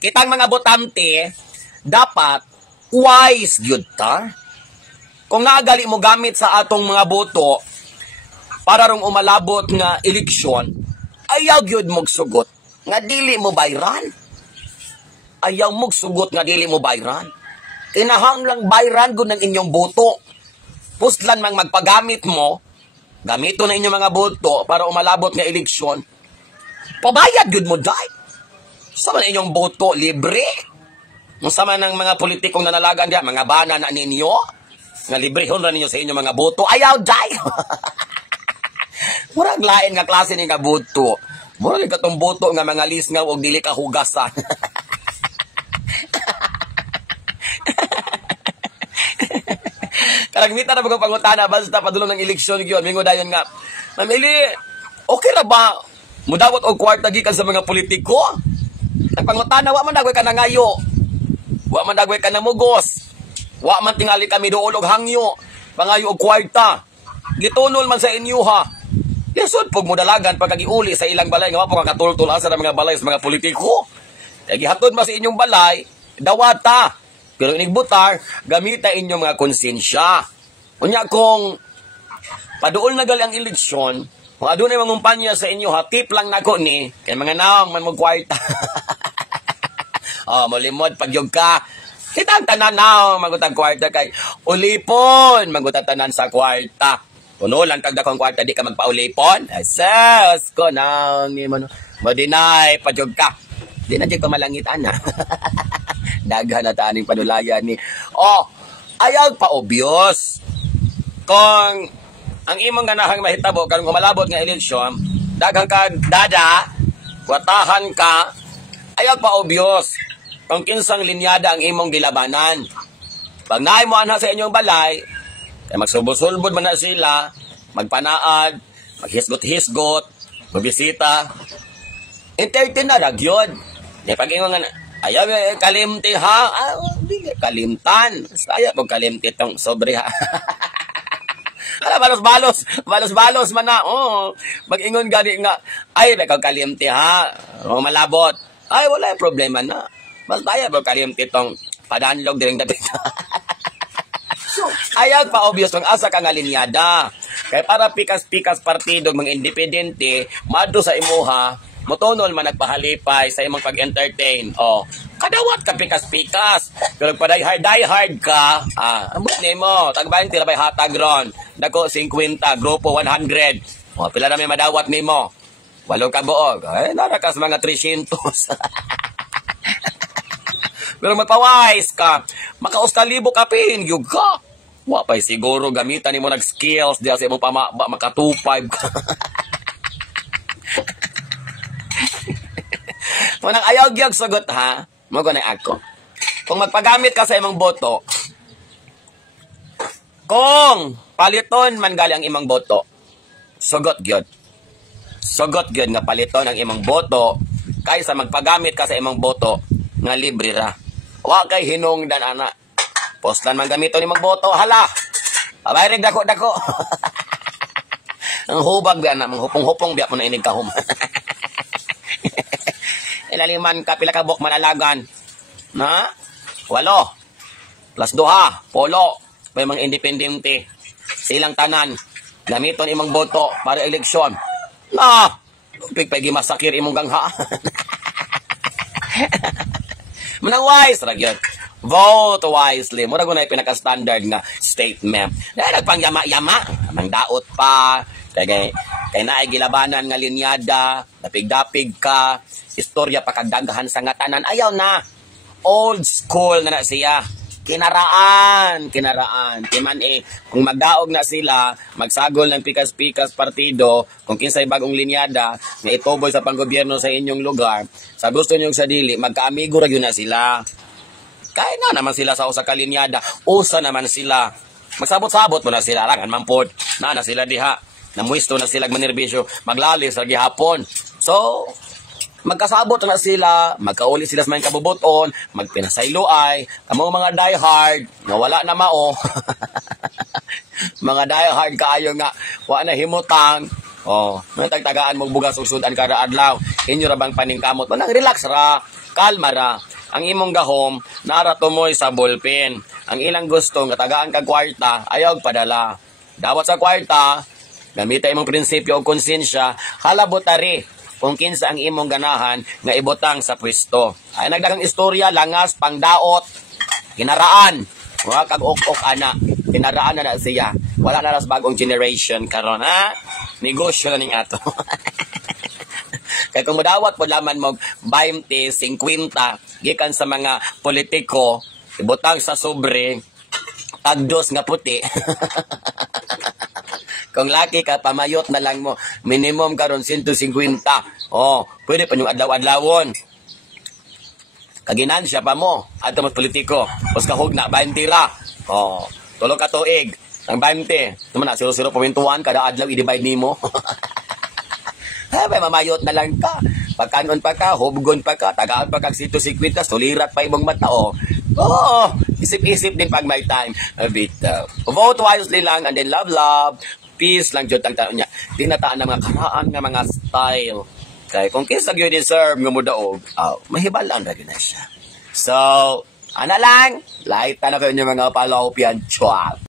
kitang mga botante, dapat wise gyud ta. Kung nga gali mo gamit sa atong mga boto para rong umalabot nga eleksyon, ayaw gyud mog sugot nga dili mo bayran. Ayaw mog sugot nga dili mo bayran. Kinahanglang bayran gud ng inyong boto. Pustlan mang magpagamit mo, gamito na inyong mga boto para umalabot nga eleksyon. Pabayad gyud mo dai. Sa man inyong boto libre. Sama ng mga politikong nanalagan diya, mga bana na ninyo, nga librehon na ninyo sa inyong mga boto, ayaw dai. Murag lain nga klase ni nga boto. Murag katong boto nga mga lisngaw og dili ka hugasan. Karagmita na bagong pangutana basta padulong ng eleksyon gyud mingo dayon nga. Mamili, okay ra ba mudawat og kwarta gikan sa mga politiko? Nagpangutana wa man dagway ka nangayo. Wa man dagway ka namugos. Wa man tingali kami doon og hangyo. Pangayo og kwarta. Gitunol man sa inyo ha. Lisod pog modalagan pagkagiuli sa ilang balay nga wa kakatultul asa ng mga balay sa mga politiko. Kaya gihatod man sa inyong balay, dawata. Pero inigbutar, gamita inyong mga konsensya. Unya kung paduol na gali ang eleksyon, kung adunay mangumpanya sa inyo ha, tip lang nako ni kay mga naong man mo kwarta. Malimod pagyog ka. Kitang tanan na magutang kwarta kay ulipon magutang tanan sa kwarta. Puno lang tagda kong kwarta di ka magpaulipon. Asas ko nang madinay pagyog ka. Di na di ko malangit ana. Daghan na taning panulayan ni. Ayaw pa obvious. Kung ang imong ganahang mahitabo kung malabot nga eleksyon, daghang ka dada, kwatahan ka, ayaw pa obvious. Kung kinsang linyada ang imong gilabanan. Pag naay mo anha sa inyong balay, kaya magsulbod-sulbod man na sila, magpanaad, maghisgot-hisgot, magbisita, entertain na nagyod. Kaya pag imong ayaw kalimti ha, kalimtan. Saya pag kalimti itong sobre ha. Balos-balos man na. Mag-ingon gani nga, ay, may kalimti ha, malabot. Ay, wala yung problema na. Mas tayo ba kalim titong padanlog din dating. Ayaw pa obvious kung asa ka nga linyada. Kaya para pikas-pikas partido mga independente, mado sa imuha, motonol man nagpahalipay sa imong pag-entertain. Kadawat ka pikas-pikas. Pero pa die hard ka, amot nimo, tagbayan tira bay hatag ron. Dako 50, grupo 100. Pila na may madawat nimo. 8 ka buog. Ay, narakas mga 300. Pero magpawais ka, makaustalibo ka pin, yung ka. Wapay siguro gamitan ni mo nag-skills diya sa imong makatupay ka. Manang ayaw gyud sagot ha, mago na ako. Kung magpagamit ka sa imong boto, kung paliton man gali ang imong boto, sagot gyud. Sagot gyud nga paliton ang imong boto kaysa magpagamit ka sa imong boto nga libre ra. Wa kay hinungdan ana. Postan man gamito ni magboto, hala. Abayrig dako-dako. Ang hubag biya na, manghupong-hupong biya mo na inig kahum. Ilaliman ka, pila ka bok manalagan. Na? 8. +2, polo. May mga independente. Silang tanan. Gamiton imong boto para eleksyon. Pigpagi masakir imong gangha. Manang wise, ragyot. Vote wisely. Mura ko na yung pinaka-standard nga statement. Dahil nagpang-yama-yama. Amang daot pa. Kaya na ay gilabanan nga linyada. Dapig-dapig ka. Istorya pa kagdagahan sa ngatanan. Ayaw na. Old school na siya. Kinaraan. Timan kung magdaog na sila, magsagol ng pikas-pikas partido, kung kinsay bagong linyada, na ituboy sa panggobyerno sa inyong lugar, sa gusto nyong sadili, magkaamigo ra yun na sila. Kaya na naman sila sa usa ka linyada, usa naman sila. Magsabot-sabot mo na sila, langan mampod, na sila diha, namuisto na sila manerbisyo, maglalis sa gihapon. So, magkasabot na sila, magkauli sila sa mga kabubuton, magpinasayloay, kamo mga diehard, na wala na mao. Mga diehard kaayo nga, wala na himutang, nagtagtagaan mo bugas usudan kada adlaw, inyo ra bang paningkamot, manang relax ra, kalma ra. Ang imong gahom, nara tumoy sa ballpen. Ang ilang gusto, nga tagaan kag kwarta, ayaw padala. Dawat sa kwarta, gamitin imong prinsipyo o konsensya, halabotari kung kinsa ang imong ganahan nga ibutang sa pwesto. Ay nagdagang istorya, langas, pangdaot, kinaraan. Mga kag-ok-ok ana, kinaraan na siya. Wala na ras bagong generation karon ha. Negosyo na ning ato. Kaya kung madawat po laman mo 20, 50, gikan sa mga politiko, ibutang sa sobre, tagdos nga puti. Kung laki ka, pamayot na lang mo, minimum karon 150. Oh, pwede pa yung adlaw-adlawon. Kaginansya pa mo, ato mas politiko, mas kahog na, 20 ra. Oh, tulog ka tuig, ang 20. Naman na, 0.0.1, kada adlaw i-divide nimo. May mamayot na lang ka. Pagkanon pa ka, hubgon pa ka, tagaan pa ka, 150, sulirat pa ibang mata, oh. Oo, isip-isip din pag may time. A bit, vote wisely lang, and then love. Peace lang, jud ang taon niya. Tinataan ng mga karaan nga mga style. Kaya kung kinsa you deserve nga mo daog, mahibal lang na na siya. So, ana lang, light na kayo yung mga palawpian, chwap.